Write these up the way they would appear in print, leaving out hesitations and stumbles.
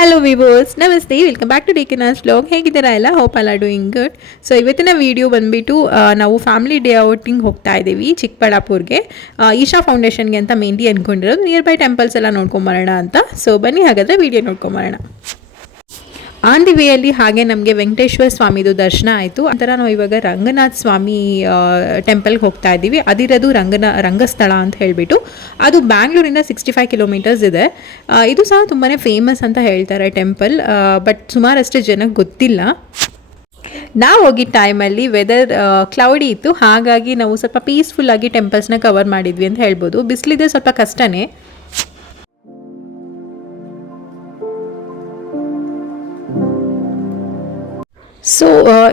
Hello viewers, ನಮಸ್ತೆ, welcome back to ಡಿಕೆನಾಸ್ vlog. ಹೇಗಿದ್ದೀರಾ ಎಲ್ಲ? ಹೋಪ್ ಎಲ್ಲ ಡೂಯಿಂಗ್ ಗುಡ್. ಸೊ ಇವತ್ತಿನ ವಿಡಿಯೋ ಬಂದುಬಿಟ್ಟು ನಾವು ಫ್ಯಾಮಿಲಿ ಡೇ ಔಟಿಂಗ್ ಹೋಗ್ತಾ ಇದ್ದೀವಿ ಚಿಕ್ಕಬಳ್ಳಾಪುರ್ಗೆ. ಈಶಾ ಫೌಂಡೇಶನ್ಗೆ ಅಂತ ಮೇನ್ಲಿ ಅಂದ್ಕೊಂಡಿರೋದು. ನಿಯರ್ ಬೈ ಟೆಂಪಲ್ಸ್ ಎಲ್ಲ ನೋಡ್ಕೊಂಬರೋಣ ಅಂತ. ಸೊ ಬನ್ನಿ ಹಾಗಾದರೆ ವಿಡಿಯೋ ನೋಡ್ಕೊಂಬರೋಣ. ಆನ್ ದಿ ವೇಯಲ್ಲಿ ಹಾಗೆ ನಮಗೆ ವೆಂಕಟೇಶ್ವರ ಸ್ವಾಮಿದು ದರ್ಶನ ಆಯಿತು. ಆ ಥರ ನಾವು ಇವಾಗ ರಂಗನಾಥ ಸ್ವಾಮಿ ಟೆಂಪಲ್ಗೆ ಹೋಗ್ತಾ ಇದ್ದೀವಿ. ಅದಿರೋದು ರಂಗಸ್ಥಳ ಅಂತ ಹೇಳಿಬಿಟ್ಟು. ಅದು ಬ್ಯಾಂಗ್ಳೂರಿಂದ 65 ಕಿಲೋಮೀಟರ್ಸ್ ಇದೆ. ಇದು ಸಹ ತುಂಬಾ ಫೇಮಸ್ ಅಂತ ಹೇಳ್ತಾರೆ ಟೆಂಪಲ್. ಬಟ್ ಸುಮಾರಷ್ಟು ಜನಕ್ಕೆ ಗೊತ್ತಿಲ್ಲ. ನಾವು ಹೋಗಿದ್ದ ಟೈಮಲ್ಲಿ ವೆದರ್ ಕ್ಲೌಡಿ ಇತ್ತು, ಹಾಗಾಗಿ ನಾವು ಸ್ವಲ್ಪ ಪೀಸ್ಫುಲ್ಲಾಗಿ ಟೆಂಪಲ್ಸ್ನ ಕವರ್ ಮಾಡಿದ್ವಿ ಅಂತ ಹೇಳ್ಬೋದು. ಬಿಸಿಲಿದೆ, ಸ್ವಲ್ಪ ಕಷ್ಟನೇ. ಸೊ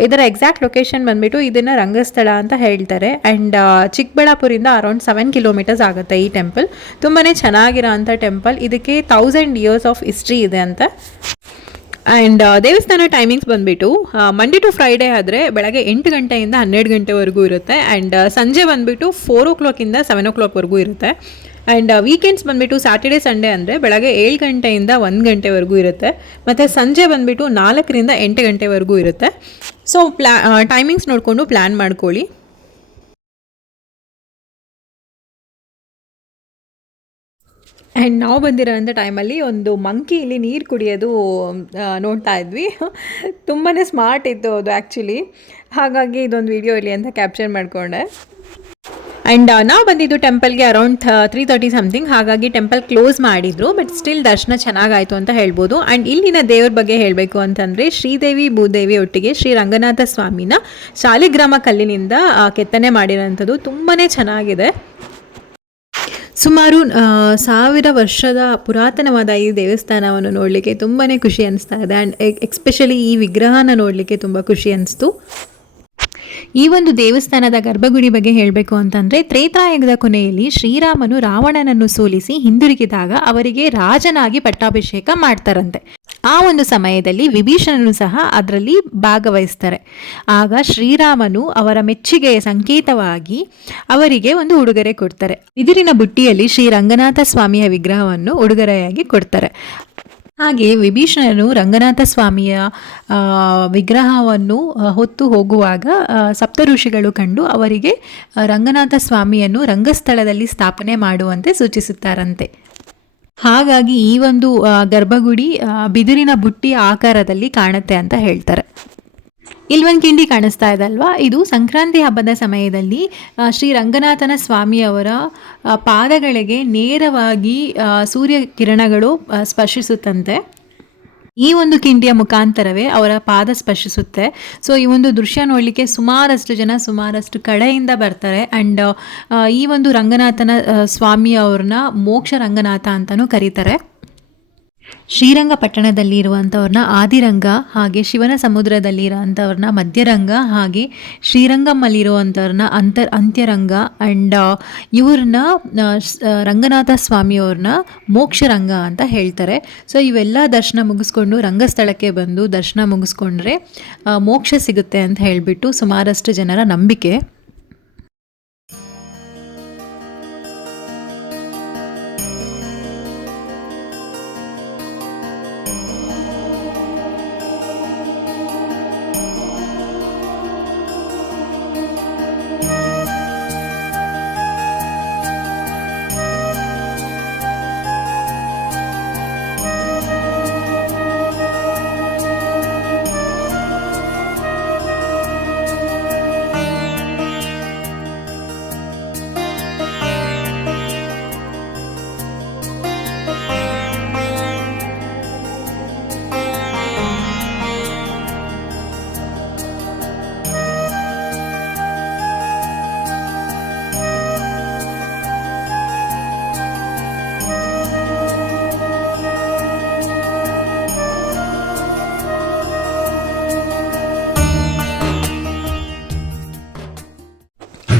ಇದರ ಎಕ್ಸಾಕ್ಟ್ ಲೊಕೇಶನ್ ಬಂದುಬಿಟ್ಟು ಇದನ್ನು ರಂಗಸ್ಥಳ ಅಂತ ಹೇಳ್ತಾರೆ. ಆ್ಯಂಡ್ ಚಿಕ್ಕಬಳ್ಳಾಪುರಿಂದ ಅರೌಂಡ್ 7 ಕಿಲೋಮೀಟರ್ಸ್ ಆಗುತ್ತೆ ಈ ಟೆಂಪಲ್. ತುಂಬಾ ಚೆನ್ನಾಗಿರೋ ಅಂಥ ಟೆಂಪಲ್. ಇದಕ್ಕೆ 1000 ಇಯರ್ಸ್ ಆಫ್ ಹಿಸ್ಟ್ರಿ ಇದೆ ಅಂತ. ಆ್ಯಂಡ್ ದೇವಸ್ಥಾನ ಟೈಮಿಂಗ್ಸ್ ಬಂದುಬಿಟ್ಟು ಮಂಡೇ ಟು ಫ್ರೈಡೇ ಆದರೆ ಬೆಳಗ್ಗೆ 8 ಗಂಟೆಯಿಂದ 12 ಗಂಟೆವರೆಗೂ ಇರುತ್ತೆ. ಆ್ಯಂಡ್ ಸಂಜೆ ಬಂದುಬಿಟ್ಟು 4 o'clockಯಿಂದ 7 o'clockವರೆಗೂ ಇರುತ್ತೆ. ಆ್ಯಂಡ್ ವೀಕೆಂಡ್ಸ್ ಬಂದುಬಿಟ್ಟು ಸ್ಯಾಟರ್ಡೇ ಸಂಡೇ ಅಂದರೆ ಬೆಳಗ್ಗೆ 7 ಗಂಟೆಯಿಂದ 1 ಗಂಟೆವರೆಗೂ ಇರುತ್ತೆ. ಮತ್ತು ಸಂಜೆ ಬಂದುಬಿಟ್ಟು 4ರಿಂದ 8 ಗಂಟೆವರೆಗೂ ಇರುತ್ತೆ. ಸೊ ಟೈಮಿಂಗ್ಸ್ ನೋಡಿಕೊಂಡು ಪ್ಲ್ಯಾನ್ ಮಾಡ್ಕೊಳ್ಳಿ. ಆ್ಯಂಡ್ ನಾವು ಬಂದಿರೋಂಥ ಟೈಮಲ್ಲಿ ಒಂದು ಮಂಕಿ ಇಲ್ಲಿ ನೀರು ಕುಡಿಯೋದು ನೋಡ್ತಾ ಇದ್ವಿ. ತುಂಬಾ ಸ್ಮಾರ್ಟ್ ಇತ್ತು ಅದು ಆ್ಯಕ್ಚುಲಿ. ಹಾಗಾಗಿ ಇದೊಂದು ವಿಡಿಯೋ ಇಲ್ಲಿ ಅಂತ ಕ್ಯಾಪ್ಚರ್ ಮಾಡಿಕೊಂಡೆ. ಆ್ಯಂಡ್ ನಾವು ಬಂದಿದ್ದು ಟೆಂಪಲ್ಗೆ ಅರೌಂಡ್ 3:30 ಸಮಥಿಂಗ್. ಹಾಗಾಗಿ ಟೆಂಪಲ್ ಕ್ಲೋಸ್ ಮಾಡಿದರು. ಬಟ್ ಸ್ಟಿಲ್ ದರ್ಶನ ಚೆನ್ನಾಗಾಯಿತು ಅಂತ ಹೇಳ್ಬೋದು. ಆ್ಯಂಡ್ ಇಲ್ಲಿನ ದೇವ್ರ ಬಗ್ಗೆ ಹೇಳಬೇಕು ಅಂತಂದರೆ ಶ್ರೀದೇವಿ ಭೂದೇವಿ ಒಟ್ಟಿಗೆ ಶ್ರೀ ರಂಗನಾಥ ಸ್ವಾಮಿನ ಶಾಲಿಗ್ರಾಮ ಕಲ್ಲಿನಿಂದ ಕೆತ್ತನೆ ಮಾಡಿರೋಂಥದ್ದು. ತುಂಬಾ ಚೆನ್ನಾಗಿದೆ. ಸುಮಾರು 1000 ವರ್ಷದ ಪುರಾತನವಾದ ಈ ದೇವಸ್ಥಾನವನ್ನು ನೋಡಲಿಕ್ಕೆ ತುಂಬಾ ಖುಷಿ ಅನಿಸ್ತಾ ಇದೆ. ಆ್ಯಂಡ್ ಎಕ್ಸ್ಪೆಷಲಿ ಈ ವಿಗ್ರಹನ ನೋಡಲಿಕ್ಕೆ ತುಂಬ ಖುಷಿ ಅನಿಸ್ತು. ಈ ಒಂದು ದೇವಸ್ಥಾನದ ಗರ್ಭಗುಡಿ ಬಗ್ಗೆ ಹೇಳಬೇಕು ಅಂತಂದರೆ, ತ್ರೇತಾಯುಗದ ಕೊನೆಯಲ್ಲಿ ಶ್ರೀರಾಮನು ರಾವಣನನ್ನು ಸೋಲಿಸಿ ಹಿಂದಿರುಗಿದಾಗ ಅವರಿಗೆ ರಾಜನಾಗಿ ಪಟ್ಟಾಭಿಷೇಕ ಮಾಡ್ತಾರಂತೆ. ಆ ಒಂದು ಸಮಯದಲ್ಲಿ ವಿಭೀಷಣನು ಸಹ ಅದರಲ್ಲಿ ಭಾಗವಹಿಸ್ತಾರೆ. ಆಗ ಶ್ರೀರಾಮನು ಅವರ ಮೆಚ್ಚುಗೆಯ ಸಂಕೇತವಾಗಿ ಅವರಿಗೆ ಒಂದು ಉಡುಗೊರೆ ಕೊಡ್ತಾರೆ. ಬಿದಿರಿನ ಬುಟ್ಟಿಯಲ್ಲಿ ಶ್ರೀ ರಂಗನಾಥ ಸ್ವಾಮಿಯ ವಿಗ್ರಹವನ್ನು ಉಡುಗೊರೆಯಾಗಿ ಕೊಡ್ತಾರೆ. ಹಾಗೆ ವಿಭೀಷಣನು ರಂಗನಾಥ ಸ್ವಾಮಿಯ ವಿಗ್ರಹವನ್ನು ಹೊತ್ತು ಹೋಗುವಾಗ ಸಪ್ತ ಋಷಿಗಳು ಕಂಡು ಅವರಿಗೆ ರಂಗನಾಥ ಸ್ವಾಮಿಯನ್ನು ರಂಗಸ್ಥಳದಲ್ಲಿ ಸ್ಥಾಪನೆ ಮಾಡುವಂತೆ ಸೂಚಿಸುತ್ತಾರಂತೆ. ಹಾಗಾಗಿ ಈ ಒಂದು ಗರ್ಭಗುಡಿ ಬಿದಿರಿನ ಬುಟ್ಟಿ ಆಕಾರದಲ್ಲಿ ಕಾಣುತ್ತೆ ಅಂತ ಹೇಳ್ತಾರೆ. ಇಲ್ಲೊಂದು ಕಿಂಡಿ ಕಾಣಿಸ್ತಾ ಇದೆ ಅಲ್ವಾ, ಇದು ಸಂಕ್ರಾಂತಿ ಹಬ್ಬದ ಸಮಯದಲ್ಲಿ ಶ್ರೀ ರಂಗನಾಥನ ಸ್ವಾಮಿಯವರ ಪಾದಗಳಿಗೆ ನೇರವಾಗಿ ಸೂರ್ಯ ಕಿರಣಗಳು ಸ್ಪರ್ಶಿಸುತ್ತಂತೆ. ಈ ಒಂದು ಕಿಂಡಿಯ ಮುಖಾಂತರವೇ ಅವರ ಪಾದ ಸ್ಪರ್ಶಿಸುತ್ತೆ. ಸೊ ಈ ಒಂದು ದೃಶ್ಯ ನೋಡಲಿಕ್ಕೆ ಸುಮಾರಷ್ಟು ಜನ ಸುಮಾರಷ್ಟು ಕಡೆಯಿಂದ ಬರ್ತಾರೆ. ಆ್ಯಂಡ್ ಈ ಒಂದು ರಂಗನಾಥನ ಸ್ವಾಮಿಯವ್ರನ್ನ ಮೋಕ್ಷ ರಂಗನಾಥ ಅಂತಲೂ ಕರೀತಾರೆ. ಶ್ರೀರಂಗಪಟ್ಟಣದಲ್ಲಿ ಇರುವಂಥವ್ರನ್ನ ಆದಿರಂಗ, ಹಾಗೆ ಶಿವನ ಸಮುದ್ರದಲ್ಲಿ ಇರೋವಂಥವ್ರನ್ನ ಮಧ್ಯರಂಗ, ಹಾಗೆ ಶ್ರೀರಂಗಮ್ಮಲ್ಲಿರುವಂಥವ್ರನ್ನ ಅಂತ್ಯರಂಗ, ಆ್ಯಂಡ್ ಇವ್ರನ್ನ ರಂಗನಾಥ ಸ್ವಾಮಿಯವ್ರನ್ನ ಮೋಕ್ಷರಂಗ ಅಂತ ಹೇಳ್ತಾರೆ. ಸೊ ಇವೆಲ್ಲ ದರ್ಶನ ಮುಗಿಸ್ಕೊಂಡು ರಂಗಸ್ಥಳಕ್ಕೆ ಬಂದು ದರ್ಶನ ಮುಗಿಸ್ಕೊಂಡ್ರೆ ಮೋಕ್ಷ ಸಿಗುತ್ತೆ ಅಂತ ಹೇಳಿಬಿಟ್ಟು ಸುಮಾರಷ್ಟು ಜನರ ನಂಬಿಕೆ.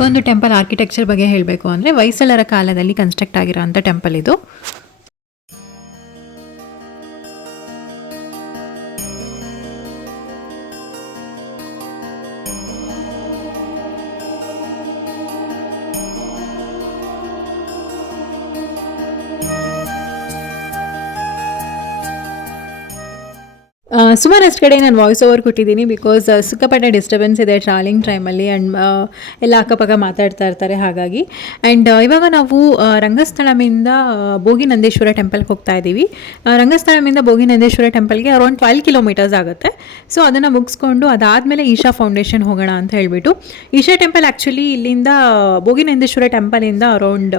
ಒಂದು ಟೆಂಪಲ್ ಆರ್ಕಿಟೆಕ್ಚರ್ ಬಗ್ಗೆ ಹೇಳಬೇಕು ಅಂದರೆ ಹೊಯ್ಸಳರ ಕಾಲದಲ್ಲಿ ಕನ್ಸ್ಟ್ರಕ್ಟ್ ಆಗಿರೋಂಥ ಟೆಂಪಲ್ ಇದು. ಸುಮಾರಷ್ಟು ಕಡೆ ನಾನು ವಾಯ್ಸ್ ಓವರ್ ಕೊಟ್ಟಿದ್ದೀನಿ ಬಿಕಾಸ್ ಸಿಕ್ಕಾಪಟ್ಟೆ ಡಿಸ್ಟರ್ಬೆನ್ಸ್ ಇದೆ ಟ್ರಾವೆಲಿಂಗ್ ಟೈಮಲ್ಲಿ ಆ್ಯಂಡ್ ಎಲ್ಲ ಅಕ್ಕಪಕ್ಕ ಮಾತಾಡ್ತಾ ಇರ್ತಾರೆ ಹಾಗಾಗಿ. ಆ್ಯಂಡ್ ಇವಾಗ ನಾವು ರಂಗಸ್ಥಳಮಿಂದ ಭೋಗಿನಂದೇಶ್ವರ ಟೆಂಪಲ್ಗೆ ಹೋಗ್ತಾ ಇದ್ದೀವಿ. ರಂಗಸ್ಥಳಮಿಂದ ಭೋಗಿನಂದೇಶ್ವರ ಟೆಂಪಲ್ಗೆ ಅರೌಂಡ್ 12 ಕಿಲೋಮೀಟರ್ಸ್ ಆಗುತ್ತೆ. ಸೊ ಅದನ್ನು ಮುಗಿಸ್ಕೊಂಡು ಅದಾದಮೇಲೆ ಈಶಾ ಫೌಂಡೇಶನ್ ಹೋಗೋಣ ಅಂತ ಹೇಳಿಬಿಟ್ಟು. ಈಶಾ ಟೆಂಪಲ್ ಆ್ಯಕ್ಚುಲಿ ಇಲ್ಲಿಂದ ಭೋಗಿನಂದೇಶ್ವರ ಟೆಂಪಲಿಂದ ಅರೌಂಡ್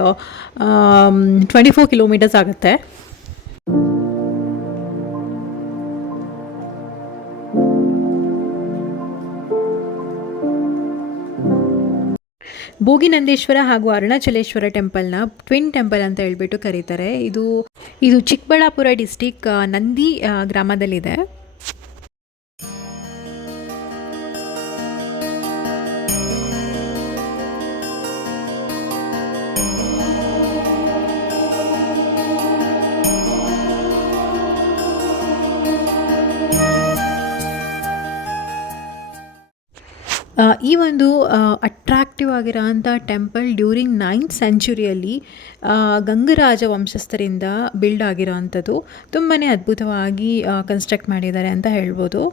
24 ಕಿಲೋಮೀಟರ್ಸ್ ಆಗುತ್ತೆ. ಭೋಗಿನಂದೇಶ್ವರ ಹಾಗೂ ಅರುಣಾಚಲೇಶ್ವರ ಟೆಂಪಲ್ನ ಟ್ವಿನ್ ಟೆಂಪಲ್ ಅಂತ ಹೇಳ್ಬಿಟ್ಟು ಕರೀತಾರೆ. ಇದು ಚಿಕ್ಕಬಳ್ಳಾಪುರ ಡಿಸ್ಟಿಕ್ ನಂದಿ ಗ್ರಾಮದಲ್ಲಿದೆ. ಈ ಒಂದು ಅಟ್ರಾಕ್ಟಿವ್ ಆಗಿರೋಂಥ ಟೆಂಪಲ್ ಡ್ಯೂರಿಂಗ್ 9th ಸೆಂಚುರಿಯಲ್ಲಿ ಗಂಗರಾಜ ವಂಶಸ್ಥರಿಂದ ಬಿಲ್ಡ್ ಆಗಿರೋ ಅಂಥದ್ದು. ತುಂಬಾ ಅದ್ಭುತವಾಗಿ ಕನ್ಸ್ಟ್ರಕ್ಟ್ ಮಾಡಿದ್ದಾರೆ ಅಂತ ಹೇಳ್ಬೋದು.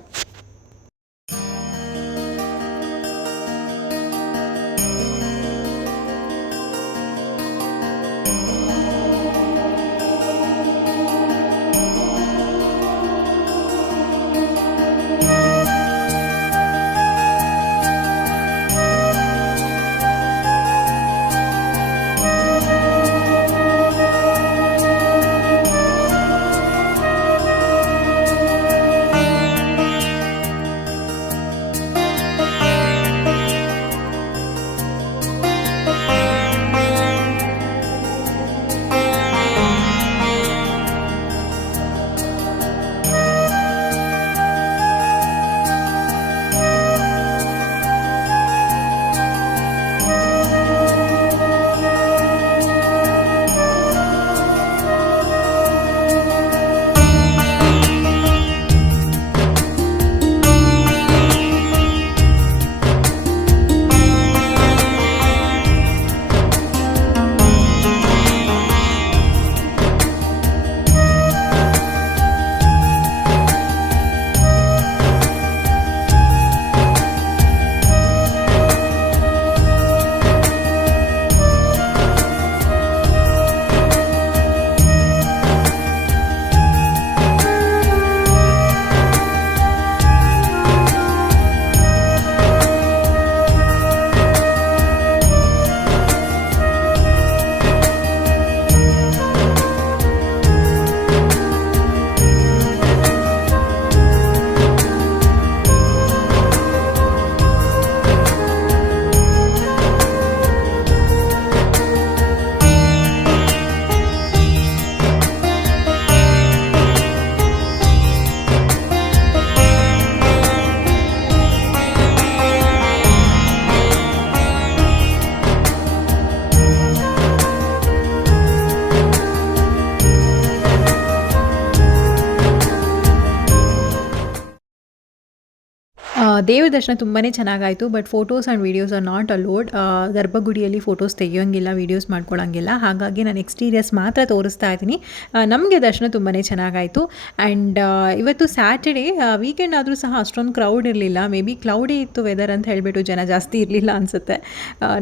ದೇವ್ರ ದರ್ಶನ ತುಂಬಾ ಚೆನ್ನಾಗಾಯಿತು. But photos and videos are not allowed. ಗರ್ಭಗುಡಿಯಲ್ಲಿ ಫೋಟೋಸ್ ತೆಗಿಯೋಂಗಿಲ್ಲ, ವೀಡಿಯೋಸ್ ಮಾಡ್ಕೊಳ್ಳೋಂಗಿಲ್ಲ. ಹಾಗಾಗಿ ನಾನು ಎಕ್ಸ್ಟೀರಿಯರ್ಸ್ ಮಾತ್ರ ತೋರಿಸ್ತಾ ಇದ್ದೀನಿ. ನಮಗೆ ದರ್ಶನ ತುಂಬಾ ಚೆನ್ನಾಗಾಯಿತು. ಆ್ಯಂಡ್ ಇವತ್ತು ಸ್ಯಾಟರ್ಡೇ ವೀಕೆಂಡ್ ಆದರೂ ಸಹ ಅಷ್ಟೊಂದು ಕ್ರೌಡ್ ಇರಲಿಲ್ಲ. ಮೇ ಬಿ ಕ್ಲೌಡೇ ಇತ್ತು ವೆದರ್ ಅಂತ ಹೇಳಿಬಿಟ್ಟು ಜನ ಜಾಸ್ತಿ ಇರಲಿಲ್ಲ ಅನಿಸುತ್ತೆ.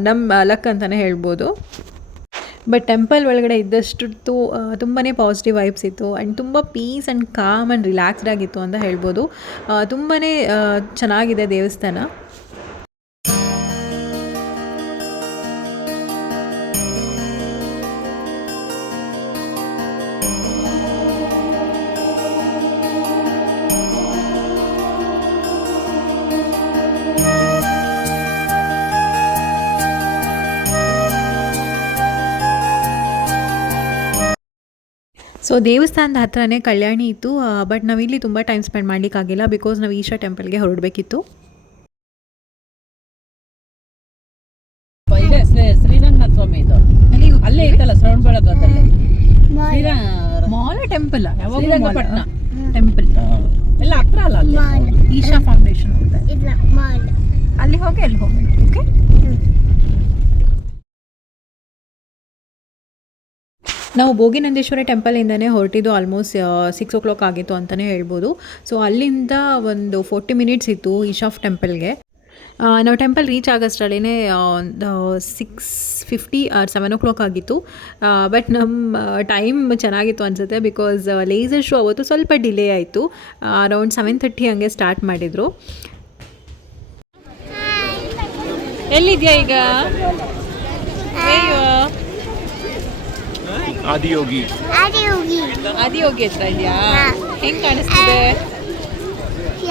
ನಮ್ಮ ಲಕ್ ಅಂತಲೇ ಹೇಳ್ಬೋದು. ಬಟ್ ಟೆಂಪಲ್ ಒಳಗಡೆ ಇದ್ದಷ್ಟು ತುಂಬಾ ಪಾಸಿಟಿವ್ ವೈಬ್ಸ್ ಇತ್ತು ಆ್ಯಂಡ್ ತುಂಬ peace and calm and relaxed ಆಗಿತ್ತು ಅಂತ ಹೇಳ್ಬೋದು. ತುಂಬಾ ಚೆನ್ನಾಗಿದೆ ದೇವಸ್ಥಾನ. ಸೊ ದೇವಸ್ಥಾನದ ಹತ್ರನೇ ಕಲ್ಯಾಣಿ ಇತ್ತು. ಬಟ್ ನಾವಿಲ್ಲಿ ತುಂಬ ಟೈಮ್ ಸ್ಪೆಂಡ್ ಮಾಡಲಿಕ್ಕಾಗಿಲ್ಲ ಬಿಕಾಸ್ ನಾವು ಈಶಾ ಟೆಂಪಲ್ಗೆ ಹೊರಡಬೇಕಿತ್ತು. ಚಿಕ್ಕಬಳ್ಳಾಪುರದಲ್ಲಿ ಮಾಲ್ ಟೆಂಪಲ್ ಶ್ರೀರಂಗಪಟ್ಟಣ ಟೆಂಪಲ್ ಎಲ್ಲ ಹತ್ರ ಅಲ್ಲ ಅಲ್ಲಿ. ಈಶಾ ಫೌಂಡೇಶನ್ ಅಂತ ಅಲ್ಲಿ ಹೋಗಿ ಅಲ್ಲಿ ಹೋಗೋಣ. ಓಕೆ, ನಾವು ಭೋಗಿನಂದೇಶ್ವರ ಟೆಂಪಲಿಂದನೇ ಹೊರಟಿದ್ದು ಆಲ್ಮೋಸ್ಟ್ 6 o'clock ಆಗಿತ್ತು ಅಂತಲೇ ಹೇಳ್ಬೋದು. ಸೊ ಅಲ್ಲಿಂದ ಒಂದು 40 minutes ಇತ್ತು ಈಶಾಫ್ ಟೆಂಪಲ್ಗೆ. ನಾವು ಟೆಂಪಲ್ ರೀಚ್ ಆಗೋಷ್ಟರಲ್ಲೇ 6:50 ಆರ್ 7 o'clock ಆಗಿತ್ತು. ಬಟ್ ನಮ್ಮ ಟೈಮ್ ಚೆನ್ನಾಗಿತ್ತು ಅನಿಸುತ್ತೆ, ಬಿಕಾಸ್ ಲೇಸರ್ ಶೋ ಅವತ್ತು ಸ್ವಲ್ಪ ಡಿಲೇ ಆಯಿತು. ಅರೌಂಡ್ 7:30 ಹಂಗೆ ಸ್ಟಾರ್ಟ್ ಮಾಡಿದರು. ಎಲ್ಲಿದೆಯಾ ಈಗ? ಆದಿಯೋಗಿ ಹತ್ರ ಇದೆಯಾ? ಹೆಂಗೆ ಕಾಣಿಸ್ತಿದೆ?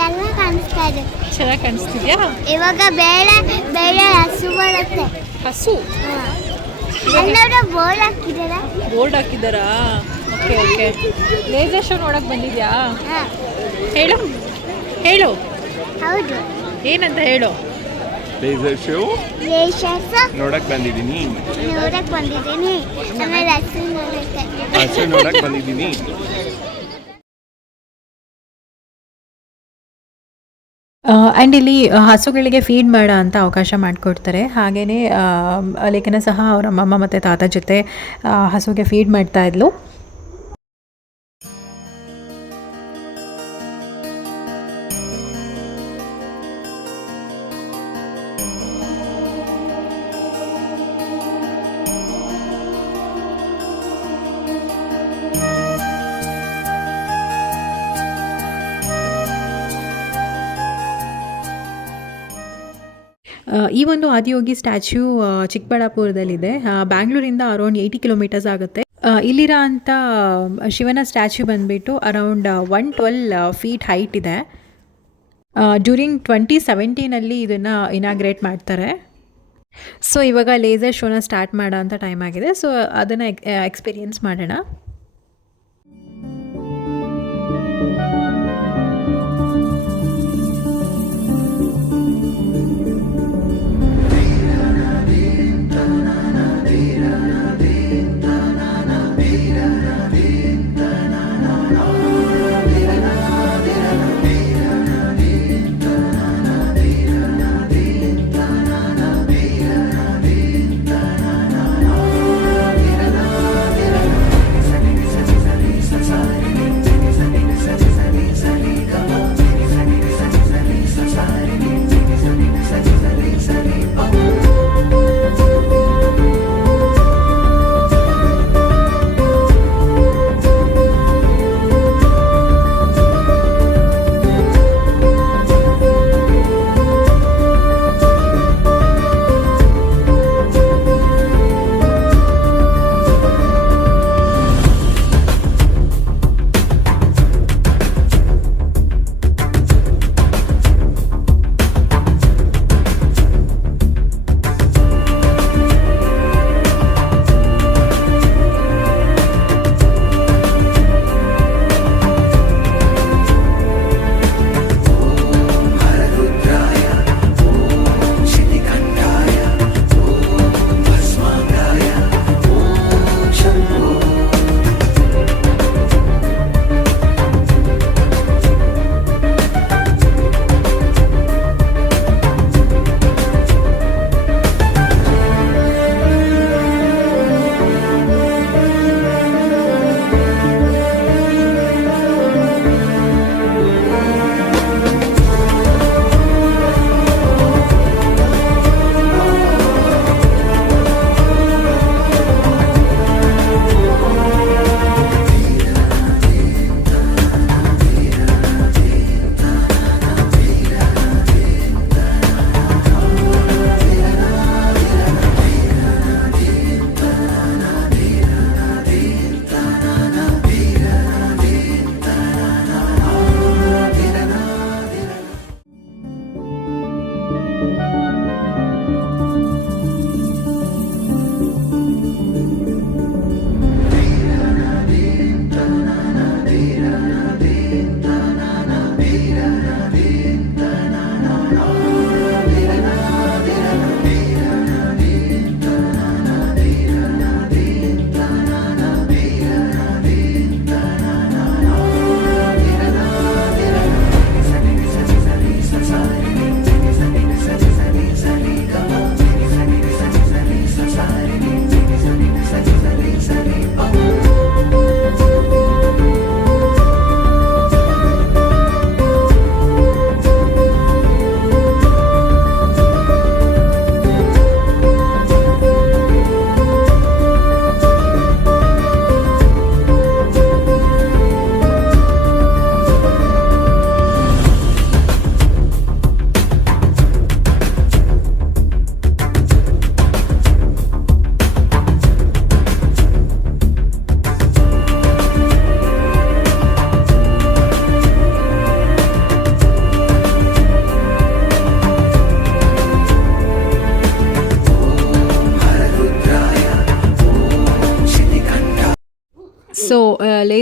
ಎಲ್ಲ ಕಾಣಿಸ್ತಾ ಇದೆ. ಚೆನ್ನಾಗಿ ಕಾಣಿಸ್ತಿದ್ಯಾ? ಇವಾಗ ಬೇಳೆ ಬೇಳೆ ಹಸು ಬರುತ್ತೆ. ಹಸು ಎಲ್ಲರೂ ಬೋರ್ಡ್ ಹಾಕಿದಾರಾ? Okay okay. ಲೇಸರ್ ಶೋ ನೋಡಕ್ಕೆ ಬಂದಿದ್ಯಾ? ಹೇಳು ಹೇಳು, ಹೌದು. ಏನಂತ ಹೇಳು. ಲೇಸರ್ ಶೋ ನೋಡಕ್ ಬಂದಿದ್ದೀನಿ. ಆಮೇಲೆ ಹಸು ನೋಡಕ್ ಬಂದಿದ್ದೀನಿ. ಆ್ಯಂಡ್ ಇಲ್ಲಿ ಹಸುಗಳಿಗೆ ಫೀಡ್ ಮಾಡೋ ಅಂತ ಅವಕಾಶ ಮಾಡಿಕೊಡ್ತಾರೆ. ಹಾಗೆಯೇ ಲೇಖನ ಸಹ ಅವರ ಅಮ್ಮಮ್ಮ ಮತ್ತು ತಾತ ಜೊತೆ ಹಸುಗೆ ಫೀಡ್ ಮಾಡ್ತಾಯಿದ್ಲು. ಈ ಒಂದು ಆದಿಯೋಗಿ ಸ್ಟ್ಯಾಚ್ಯೂ ಚಿಕ್ಕಬಳ್ಳಾಪುರದಲ್ಲಿದೆ. ಬ್ಯಾಂಗ್ಳೂರಿಂದ ಅರೌಂಡ್ 80 kilometers ಆಗುತ್ತೆ. ಇಲ್ಲಿರೋ ಅಂಥ ಶಿವನ ಸ್ಟ್ಯಾಚ್ಯೂ ಬಂದುಬಿಟ್ಟು ಅರೌಂಡ್ 112 feet ಹೈಟ್ ಇದೆ. ಡ್ಯೂರಿಂಗ್ 2017 ಇದನ್ನು ಇನಾಗ್ರೇಟ್ ಮಾಡ್ತಾರೆ. ಸೊ ಇವಾಗ ಲೇಸರ್ ಶೋನ ಸ್ಟಾರ್ಟ್ ಮಾಡೋ ಅಂಥ ಟೈಮ್ ಆಗಿದೆ. ಸೊ ಅದನ್ನು ಎಕ್ಸ್ಪೀರಿಯನ್ಸ್ ಮಾಡೋಣ.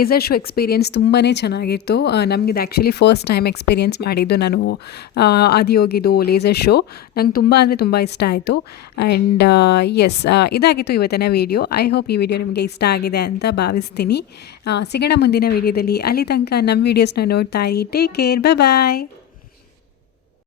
ಲೇಸರ್ ಶೋ ಎಕ್ಸ್ಪೀರಿಯೆನ್ಸ್ ತುಂಬಾ ಚೆನ್ನಾಗಿತ್ತು. ನಮಗಿದು ಆ್ಯಕ್ಚುಲಿ ಫಸ್ಟ್ ಟೈಮ್ ಎಕ್ಸ್ಪೀರಿಯೆನ್ಸ್ ಮಾಡಿದ್ದು ನಾನು ಆದಿಯೋಗಿದು ಲೇಸರ್ ಶೋ. ನಂಗೆ ತುಂಬ ಅಂದರೆ ತುಂಬ ಇಷ್ಟ ಆಯಿತು. ಆ್ಯಂಡ್ ಎಸ್, ಇದಾಗಿತ್ತು ಇವತ್ತಿನ ವೀಡಿಯೋ. ಐ ಹೋಪ್ ಈ ವಿಡಿಯೋ ನಿಮಗೆ ಇಷ್ಟ ಆಗಿದೆ ಅಂತ ಭಾವಿಸ್ತೀನಿ. ಸಿಗೋಣ ಮುಂದಿನ ವೀಡಿಯೋದಲ್ಲಿ. ಅಲ್ಲಿ ತನಕ ನಮ್ಮ ವೀಡಿಯೋಸ್ನ ನೋಡ್ತಾ ಇರಿ. ಟೇಕ್ ಕೇರ್, ಬಾಯ್.